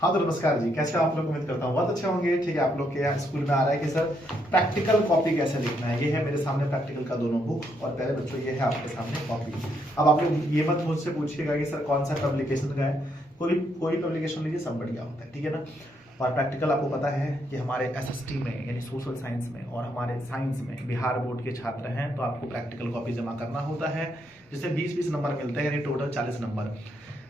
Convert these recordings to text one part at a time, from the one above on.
हाँ तो नमस्कार जी, कैसे आप लोग? उम्मीद करता हूँ बहुत अच्छे होंगे। ठीक है, आप लोग के यहाँ स्कूल में आ रहा है कि सर प्रैक्टिकल कॉपी कैसे लिखना है। ये है मेरे सामने प्रैक्टिकल का दोनों बुक और पहले बच्चों ये है आपके सामने कॉपी। अब आप लोग ये मत मुझसे पूछिएगा कि सर कौन सा पब्लिकेशन का है, कोई पब्लिकेशन लीजिए, सब बढ़िया होता है, ठीक है ना। और प्रैक्टिकल आपको पता है कि हमारे एसएसटी में यानी सोशल साइंस में और हमारे साइंस में बिहार बोर्ड के छात्र हैं तो आपको प्रैक्टिकल कॉपी जमा करना होता है, जिससे 20-20 नंबर मिलते हैं, यानी टोटल 40 नंबर।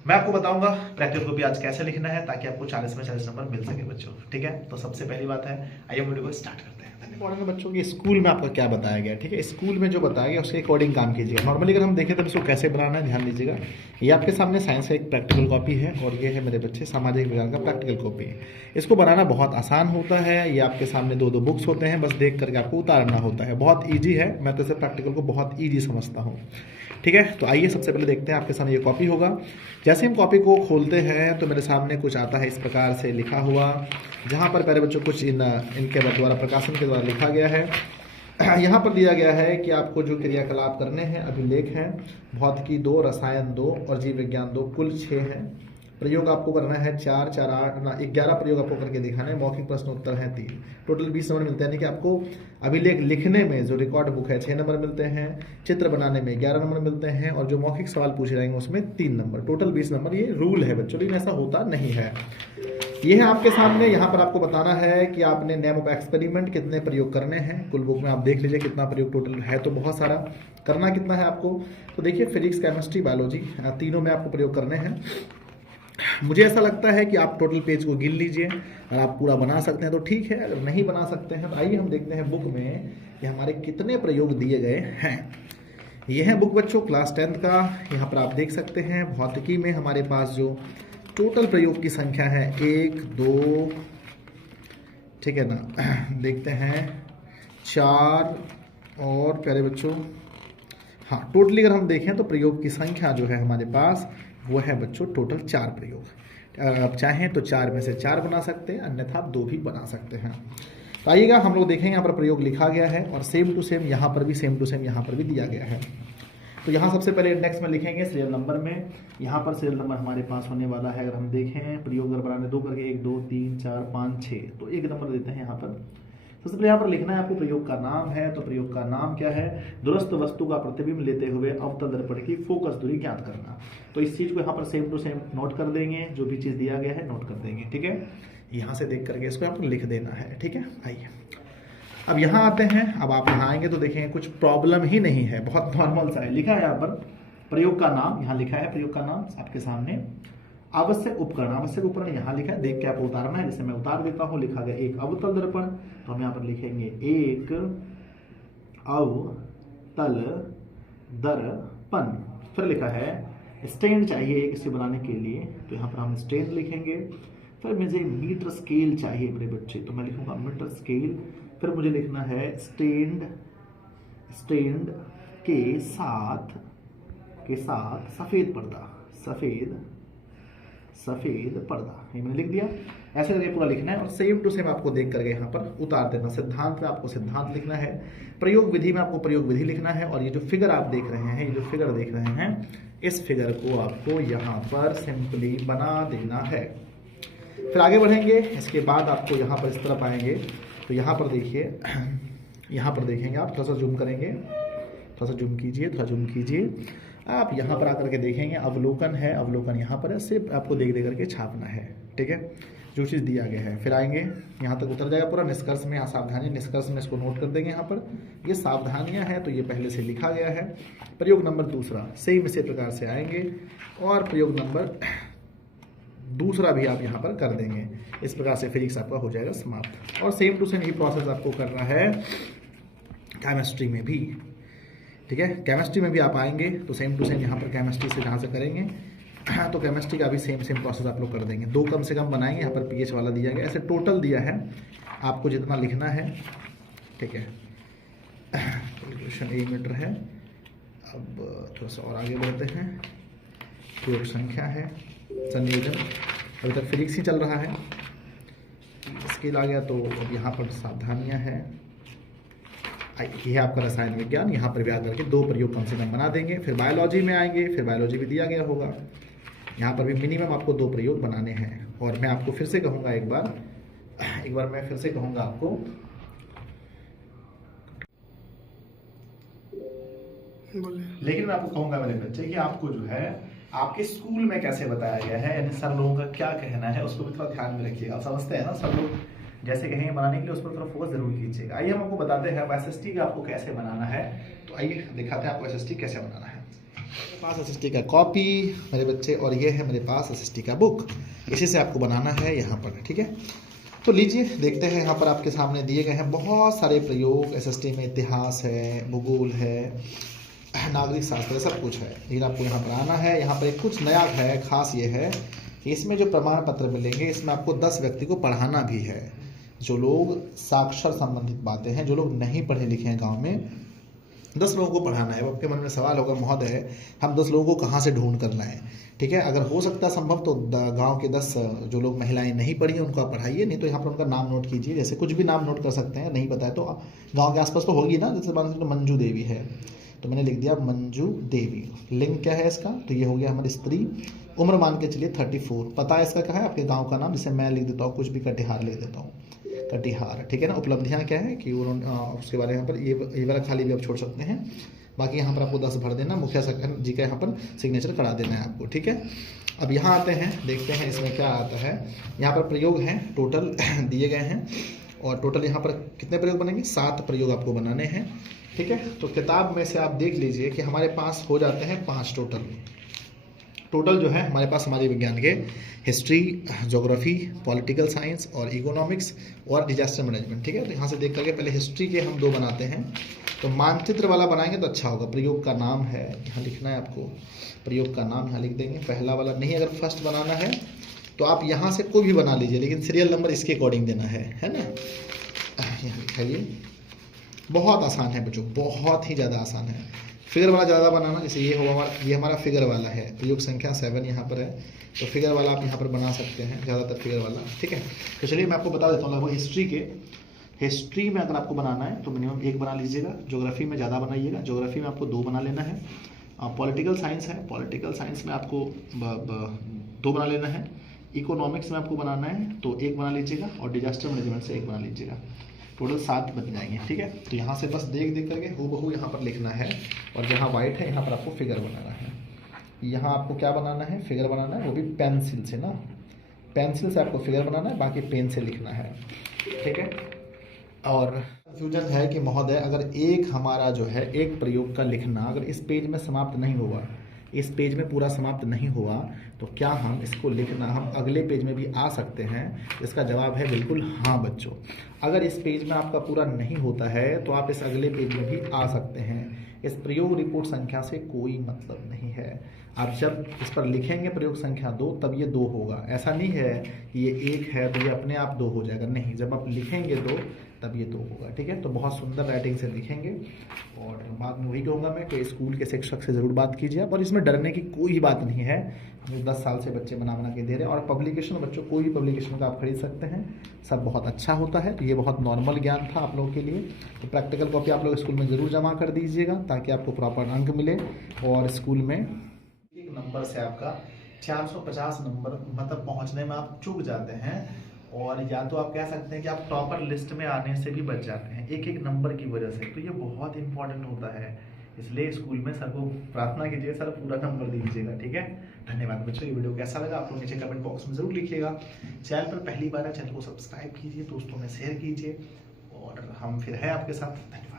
मैं आपको बताऊंगा प्रैक्टिकल कॉपी आज कैसे लिखना है ताकि आपको 40 में 40 नंबर मिल सके बच्चों, ठीक है। तो सबसे पहली बात है, आइए वीडियो को स्टार्ट करते हैं। पढ़ेंगे बच्चों की स्कूल में आपको क्या बताया गया, ठीक है। स्कूल में जो बताया गया उसके अकॉर्डिंग काम कीजिएगा। नॉर्मली अगर हम देखें तो इसको कैसे बनाना है, ध्यान दीजिएगा। ये आपके सामने साइंस का एक प्रैक्टिकल कॉपी है और ये है मेरे बच्चे सामाजिक विज्ञान का प्रैक्टिकल कॉपी। इसको बनाना बहुत आसान होता है। ये आपके सामने दो बुक्स होते हैं, बस देख करके आपको उतारना होता है। बहुत ईजी है, मैं तो इसे प्रैक्टिकल को बहुत ईजी समझता हूँ, ठीक है। तो आइए सबसे पहले देखते हैं। आपके सामने ये कॉपी होगा। जैसे हम कॉपी को खोलते हैं तो मेरे सामने कुछ आता है इस प्रकार से लिखा हुआ, जहाँ पर पहले बच्चों कुछ इनके द्वारा प्रकाशन के द्वारा लिखा गया है। यहाँ पर दिया गया है कि आपको जो क्रियाकलाप करने हैं, अभिलेख हैं, भौतिकी 2, रसायन 2 और जीव विज्ञान 2, कुल 6 हैं। प्रयोग आपको करना है 4, 4, 8 ना 11 प्रयोग आपको करके दिखाना है। मौखिक प्रश्न उत्तर हैं 3, टोटल 20 नंबर मिलते हैं। यानी कि आपको अभिलेख लिखने में जो रिकॉर्ड बुक है 6 नंबर मिलते हैं, चित्र बनाने में 11 नंबर मिलते हैं और जो मौखिक सवाल पूछे जाएंगे उसमें 3 नंबर, टोटल 20 नंबर। ये रूल है बच्चों, लेकिन ऐसा होता नहीं है। ये है आपके सामने। यहाँ पर आपको बताना है कि आपने नेम ऑफ एक्सपेरिमेंट कितने प्रयोग करने हैं। कुल बुक में आप देख लीजिए कितना प्रयोग टोटल है, तो बहुत सारा। करना कितना है आपको, तो देखिए फिजिक्स, केमिस्ट्री, बायोलॉजी तीनों में आपको प्रयोग करने हैं। मुझे ऐसा लगता है कि आप टोटल पेज को गिन लीजिए, अगर आप पूरा बना सकते हैं तो ठीक है, अगर नहीं बना सकते हैं तो आइए हम देखते हैं बुक में कि हमारे कितने प्रयोग दिए गए हैं। ये है बुक बच्चों क्लास 10th का। यहाँ पर आप देख सकते हैं भौतिकी में हमारे पास जो टोटल प्रयोग की संख्या है 1, 2, ठीक है ना, देखते हैं 4 और प्यारे बच्चों, हाँ टोटली अगर हम देखें तो प्रयोग की संख्या जो है हमारे पास वो है बच्चों टोटल 4 प्रयोग। अगर आप चाहें तो 4 में से 4 बना सकते हैं, अन्यथा आप 2 भी बना सकते हैं। तो आइएगा हम लोग देखेंगे, यहाँ पर प्रयोग लिखा गया है और सेम टू सेम यहाँ पर भी, सेम टू सेम यहाँ पर भी दिया गया है। तो यहाँ सबसे पहले इंडेक्स में लिखेंगे सीरियल नंबर में। यहाँ पर सीरियल नंबर हमारे पास होने वाला है, अगर हम देखें प्रयोग अगर बनाने 2 करके 1, 2, 3, 4, 5, 6, तो 1 नंबर देते हैं यहाँ पर। सबसे पहले यहाँ पर लिखना है आपको प्रयोग का नाम है, तो प्रयोग का नाम क्या है, दूरस्थ वस्तु का प्रतिबिंब लेते हुए अवतल दर्पण की फोकस दूरी ज्ञात करना। तो इस चीज को यहाँ पर सेम टू सेम नोट कर देंगे, जो भी चीज दिया गया है नोट कर देंगे, ठीक है। यहाँ से देख करके इसको यहाँ पर लिख देना है, ठीक है। आइए अब यहाँ आते हैं। अब आप यहाँ आएंगे तो देखेंगे कुछ प्रॉब्लम ही नहीं है, बहुत नॉर्मल सा है। लिखा है यहाँ पर प्रयोग का नाम, यहाँ लिखा है प्रयोग का नाम आपके सामने। आवश्यक उपकरण यहाँ लिखा है, देख के आपको उतारना है। जैसे मैं उतार देता हूँ, लिखा गया एक अवतल दर्पण, तो हम यहाँ पर लिखेंगे एक अवतल दर्पण। फिर लिखा है स्टैंड चाहिए एक इसे बनाने के लिए, तो यहाँ पर हम स्टैंड लिखेंगे। फिर मुझे मीटर स्केल चाहिए मेरे बच्चे, तो मैं लिखूंगा मीटर स्केल। फिर मुझे लिखना है स्टैंड के साथ सफेद पर्दा, ये मैंने लिख दिया। ऐसे करके पूरा लिखना है और सेम टू सेम आपको देख करके यहाँ पर उतार देना। सिद्धांत में आपको सिद्धांत लिखना है, प्रयोग विधि में आपको प्रयोग विधि लिखना है, और ये जो फिगर आप देख रहे हैं, ये जो फिगर देख रहे हैं, इस फिगर को आपको यहाँ पर सिंपली बना देना है। फिर आगे बढ़ेंगे। इसके बाद आपको यहाँ पर इस तरफ आएंगे तो यहाँ पर देखिए, यहाँ पर देखेंगे आप, थोड़ा सा जूम करेंगे, थोड़ा सा जूम कीजिए। आप यहाँ पर आकर के देखेंगे अवलोकन है, अवलोकन यहाँ पर है, सिर्फ आपको देख करके छापना है, ठीक है, जो चीज़ दिया गया है। फिर आएंगे यहाँ तक उतर जाएगा पूरा। निष्कर्ष में यहाँ सावधानी, निष्कर्ष में इसको नोट कर देंगे। यहाँ पर ये सावधानियाँ हैं तो ये पहले से लिखा गया है। प्रयोग नंबर 2 सेम इसी प्रकार से आएंगे और प्रयोग नंबर 2 भी आप यहाँ पर कर देंगे। इस प्रकार से फिजिक्स आपका हो जाएगा समाप्त। और सेम टू सेम यही प्रोसेस आपको करना है केमिस्ट्री में भी, ठीक है। केमिस्ट्री में भी आप आएंगे तो सेम टू सेम यहाँ पर केमिस्ट्री से जहाँ से करेंगे तो केमिस्ट्री का भी सेम प्रोसेस आप लोग कर देंगे। 2 कम से कम बनाएंगे। यहाँ पर पीएच वाला दिया गया, ऐसे टोटल दिया है आपको जितना लिखना है, ठीक है। कैलकुलेशन 1 मीटर है। अब थोड़ा सा और आगे बढ़ते हैं। प्रयोग संख्या है, संयोजन, अभी तक फिजिक्स ही चल रहा है। स्केल आ गया तो अब यहाँ पर सावधानियाँ हैं। ये है आपका रसायन विज्ञान, यहाँ पर भी आकर के 2 प्रयोग कम से कम बना देंगे। फिर बायोलॉजी में आएंगे, फिर बायोलॉजी भी दिया गया होगा, यहाँ पर भी मिनिमम आपको 2 प्रयोग बनाने हैं। और मैं आपको फिर से कहूँगा एक बार मैं फिर से कहूँगा आपको, लेकिन मैं आपको कहूँगा मेरे बच्चे कि आपको जो है आपके स्कूल में कैसे बताया गया है, यानी सर लोगों का क्या कहना है, उसको भी थोड़ा ध्यान में रखिएगा। आप समझते हैं ना, सर लोग जैसे कहेंगे बनाने के लिए उस पर थोड़ा फोकस जरूर कीजिएगा। आइए हम आपको बताते हैं एसएसटी का आपको कैसे बनाना है। तो आइए दिखाते हैं आपको एसएसटी कैसे बनाना है। मेरे पास एसएसटी का कॉपी मेरे बच्चे, और ये है मेरे पास एसएसटी का बुक, इसी से आपको बनाना है यहाँ पर, ठीक है। तो लीजिए देखते हैं, यहाँ पर आपके सामने दिए गए हैं बहुत सारे प्रयोग। एसएसटी में इतिहास है, भूगोल है, नागरिक शास्त्र, सब कुछ है, लेकिन आपको यहाँ पर आना है। यहाँ पर कुछ नया है, खास ये है कि इसमें जो प्रमाण पत्र मिलेंगे इसमें आपको 10 व्यक्ति को पढ़ाना भी है, जो लोग साक्षर संबंधित बातें हैं, जो लोग नहीं पढ़े लिखे हैं गांव में, 10 लोगों को पढ़ाना है। अब आपके मन में सवाल होगा, महोदय हम 10 लोगों को कहाँ से ढूंढ कर लाएं? ठीक है, अगर हो सकता है संभव तो गांव के 10 जो लोग महिलाएं नहीं पढ़ी हैं उनको आप पढ़ाइए, नहीं तो यहाँ पर उनका नाम नोट कीजिए। जैसे कुछ भी नाम नोट कर सकते हैं, नहीं पता है तो गाँव के आसपास तो होगी ना, जैसे मान लीजिए मंजू देवी है तो मैंने लिख दिया मंजू देवी। लिंग क्या है इसका, तो ये हो गया हमारी स्त्री। उम्र मान के चलिए 34। पता है इसका क्या है, आपके गांव का नाम, जिसे मैं लिख देता हूँ कुछ भी, कटिहार लिख देता हूँ, कटिहार, ठीक है ना। उपलब्धियाँ क्या है कि उन्होंने उसके बारे में यहाँ पर ये वाला खाली भी आप छोड़ सकते हैं, बाकी यहाँ पर आपको 10 भर देना, मुखिया जी का यहाँ पर सिग्नेचर करा देना है आपको, ठीक है। अब यहाँ आते हैं, देखते हैं इसमें क्या आता है। यहाँ पर प्रयोग हैं टोटल दिए गए हैं, और टोटल यहाँ पर कितने प्रयोग बनेंगे, 7 प्रयोग आपको बनाने हैं, ठीक है। तो किताब में से आप देख लीजिए कि हमारे पास हो जाते हैं 5 टोटल जो है हमारे पास समाज विज्ञान के हिस्ट्री, ज्योग्राफी, पॉलिटिकल साइंस और इकोनॉमिक्स और डिजास्टर मैनेजमेंट, ठीक है। तो यहाँ से देख करके पहले हिस्ट्री के हम 2 बनाते हैं। तो मानचित्र वाला बनाएंगे तो अच्छा होगा। प्रयोग का नाम है, यहाँ लिखना है आपको, प्रयोग का नाम यहाँ लिख देंगे, पहला वाला नहीं, अगर फर्स्ट बनाना है तो आप यहाँ से कोई भी बना लीजिए, लेकिन सीरियल नंबर इसके अकॉर्डिंग देना है ना। यहाँ लिखाइए, बहुत आसान है बच्चों, बहुत ही ज़्यादा आसान है। फिगर वाला ज़्यादा बनाना, जैसे ये होगा हमारा, ये हमारा फिगर वाला है, प्रयोग संख्या 7 यहाँ पर है, तो फिगर वाला आप यहाँ पर बना सकते हैं, ज़्यादातर फिगर वाला, ठीक है। तो चलिए मैं आपको बता देता हूँ, लगभग हिस्ट्री में अगर आपको बनाना है तो मिनिमम 1 बना लीजिएगा, ज्योग्राफी में ज़्यादा बनाइएगा, ज्योग्राफी में आपको 2 बना लेना है। पॉलिटिकल साइंस है, पॉलिटिकल साइंस में आपको 2 बना लेना है। इकोनॉमिक्स में आपको बनाना है तो 1 बना लीजिएगा, और डिजास्टर मैनेजमेंट से 1 बना लीजिएगा, टोटल 7 बन जाएंगे, ठीक है। तो यहाँ से बस देख करके हूबहू यहाँ पर लिखना है, और जहाँ वाइट है यहाँ पर आपको फिगर बनाना है। यहाँ आपको क्या बनाना है, फिगर बनाना है, वो भी पेंसिल से ना, पेंसिल से आपको फिगर बनाना है, बाकी पेन से लिखना है, ठीक है। और कंफ्यूजन है कि महोदय अगर एक हमारा जो है एक प्रयोग का लिखना अगर इस पेज में समाप्त नहीं हुआ, इस पेज में पूरा समाप्त नहीं हुआ, तो क्या हम इसको लिखना हम अगले पेज में भी आ सकते हैं? इसका जवाब है बिल्कुल हाँ बच्चों। अगर इस पेज में आपका पूरा नहीं होता है तो आप इस अगले पेज में भी आ सकते हैं। इस प्रयोग रिपोर्ट संख्या से कोई मतलब नहीं है। आप जब इस पर लिखेंगे प्रयोग संख्या 2 तब ये 2 होगा। ऐसा नहीं है कि ये 1 है तो ये अपने आप 2 हो जाएगा, नहीं, जब आप लिखेंगे 2 तब ये 2 होगा, ठीक है। तो बहुत सुंदर राइटिंग से लिखेंगे, और बाद में वही कहूँगा मैं कि स्कूल के शिक्षक से ज़रूर बात कीजिए आप, और इसमें डरने की कोई बात नहीं है। हम 10 साल से बच्चे बना के दे रहे हैं, और पब्लिकेशन बच्चों कोई भी पब्लिकेशन का आप खरीद सकते हैं, सब बहुत अच्छा होता है। तो ये बहुत नॉर्मल ज्ञान था आप लोगों के लिए। तो प्रैक्टिकल कॉपी आप लोग स्कूल में ज़रूर जमा कर दीजिएगा ताकि आपको प्रॉपर अंक मिले, और स्कूल में एक नंबर से आपका 450 नंबर मतलब पहुँचने में आप चूक जाते हैं, और या तो आप कह सकते हैं कि आप टॉपर लिस्ट में आने से भी बच जाते हैं एक नंबर की वजह से। तो ये बहुत इंपॉर्टेंट होता है, इसलिए स्कूल में सर को प्रार्थना कीजिए, सर पूरा नंबर दीजिएगा, ठीक है। धन्यवाद बच्चों। ये वीडियो कैसा लगा आप लोग नीचे कमेंट बॉक्स में जरूर लिखिएगा। चैनल पर पहली बार है, चैनल को सब्सक्राइब कीजिए, दोस्तों में शेयर कीजिए, और हम फिर हैं आपके साथ। धन्यवाद।